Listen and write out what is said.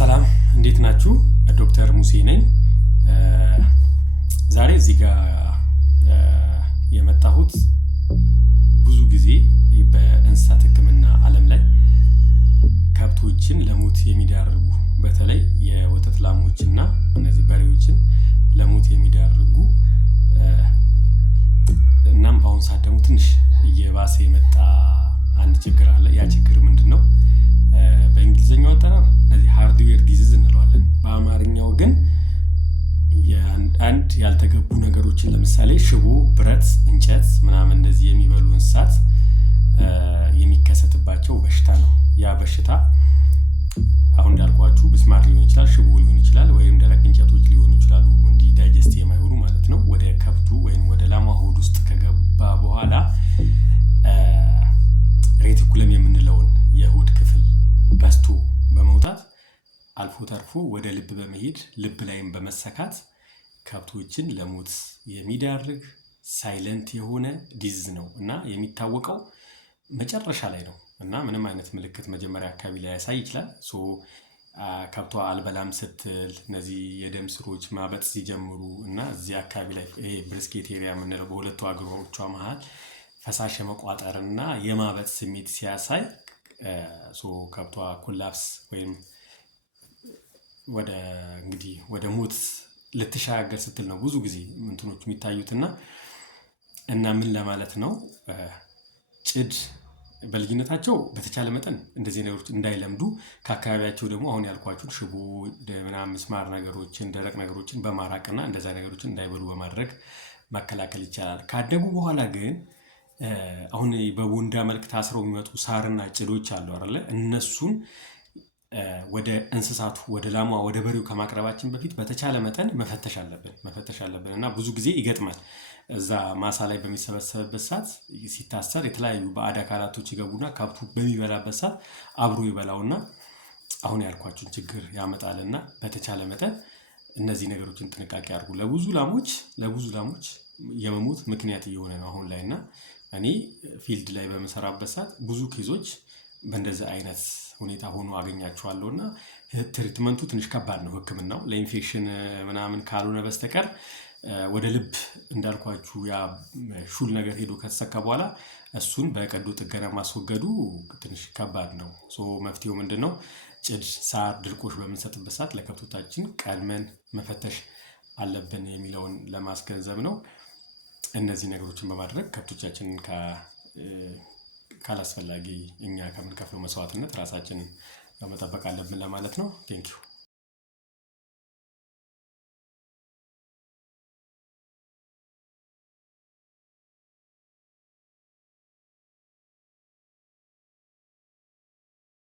ሰላም እንዴት ናችሁ? ዶክተር ሙሴ ነኝ። ዛሬ እዚህ ጋር የመጣሁት ብዙ ጊዜ በእንስሳት ሕክምና ዓለም ላይ ከብቶችን ለሞት የሚዳርጉ በተለይ የወተት ላሞችና እነዚህ በሬዎችን ለሞት የሚዳርጉ እናም በአሁኑ ሰዓት ደግሞ ትንሽ እየባሰ የመጣ አንድ ችግር አለ። ያ ችግር ምንድነው? በእንግሊዘኛው አጠራር እነዚህ ሃርድዌር ዲዚዝ እንለዋለን። በአማርኛው ግን አንድ ያልተገቡ ነገሮችን ለምሳሌ ሽቦ፣ ብረት፣ እንጨት ምናምን እንደዚህ የሚበሉ እንስሳት የሚከሰትባቸው በሽታ ነው። ያ በሽታ አሁን እንዳልኳችሁ ምስማር ሊሆን ይችላል፣ ሽቦ ሊሆን ይችላል፣ ወይም ደረቅ እንጨቶች ሊሆኑ ይችላሉ። እንዲህ ዳይጀስት የማይሆኑ ማለት ነው። ወደ ከብቱ ወይም ወደ ላሟ ሆድ ውስጥ ከገባ በኋላ ሬቲኩለም የምንለውን የሆድ ክፍል በስቶ በመውጣት አልፎ ተርፎ ወደ ልብ በመሄድ ልብ ላይም በመሰካት ከብቶችን ለሞት የሚዳርግ ሳይለንት የሆነ ዲዚዝ ነው እና የሚታወቀው መጨረሻ ላይ ነው እና ምንም አይነት ምልክት መጀመሪያ አካባቢ ላይ ያሳይ ይችላል። ከብቷ አልበላም ስትል እነዚህ የደም ስሮች ማበጥ ሲጀምሩ እና እዚህ አካባቢ ላይ ይሄ ብሪስኬት ኤሪያ የምንለው በሁለቱ እግሮቿ መሃል ፈሳሽ የመቋጠር እና የማበጥ ስሜት ሲያሳይ ከብቷ ኮላፕስ ወይም ወደ ሞት ልትሻገር ስትል ነው ብዙ ጊዜ እንትኖች የሚታዩትና እና ምን ለማለት ነው? ጭድ በልጅነታቸው በተቻለ መጠን እንደዚህ ነገሮች እንዳይለምዱ ከአካባቢያቸው ደግሞ አሁን ያልኳችሁን ሽቦ ምናምን ምስማር ነገሮችን ደረቅ ነገሮችን በማራቅና እንደዛ ነገሮችን እንዳይበሉ በማድረግ መከላከል ይቻላል። ካደጉ በኋላ ግን አሁን በቦንዳ መልክ ታስረው የሚመጡ ሳርና ጭዶች አሉ አይደለ? እነሱን ወደ እንስሳቱ ወደ ላሟ ወደ በሬው ከማቅረባችን በፊት በተቻለ መጠን መፈተሽ አለብን እና ብዙ ጊዜ ይገጥማል። እዛ ማሳ ላይ በሚሰበሰብበት ሰዓት ሲታሰር የተለያዩ ባዕድ አካላቶች ይገቡና ከብቱ በሚበላበት ሰዓት አብሮ ይበላውና አሁን ያልኳችሁን ችግር ያመጣልና በተቻለ መጠን እነዚህ ነገሮችን ጥንቃቄ አድርጉ። ለብዙ ላሞች የመሞት ምክንያት እየሆነ ነው አሁን ላይ እና እኔ ፊልድ ላይ በመሰራበት ሰዓት ብዙ ኬዞች በእንደዚህ አይነት ሁኔታ ሆኖ አገኛቸዋለሁ እና ትሪትመንቱ ትንሽ ከባድ ነው። ሕክምናው ለኢንፌክሽን ምናምን ካልሆነ በስተቀር ወደ ልብ እንዳልኳችሁ ያ ሹል ነገር ሄዶ ከተሰካ በኋላ እሱን በቀዶ ጥገና ማስወገዱ ትንሽ ከባድ ነው። መፍትሄው ምንድነው? ጭድ፣ ሳር፣ ድርቆሽ በምንሰጥበት ሰዓት ለከብቶቻችን ቀድመን መፈተሽ አለብን የሚለውን ለማስገንዘብ ነው። እነዚህ ነገሮችን በማድረግ ከብቶቻችንን ካላስፈላጊ እኛ ከምንከፍለው መስዋዕትነት ራሳችንን መጠበቅ አለብን ለማለት ነው። ቴንኪው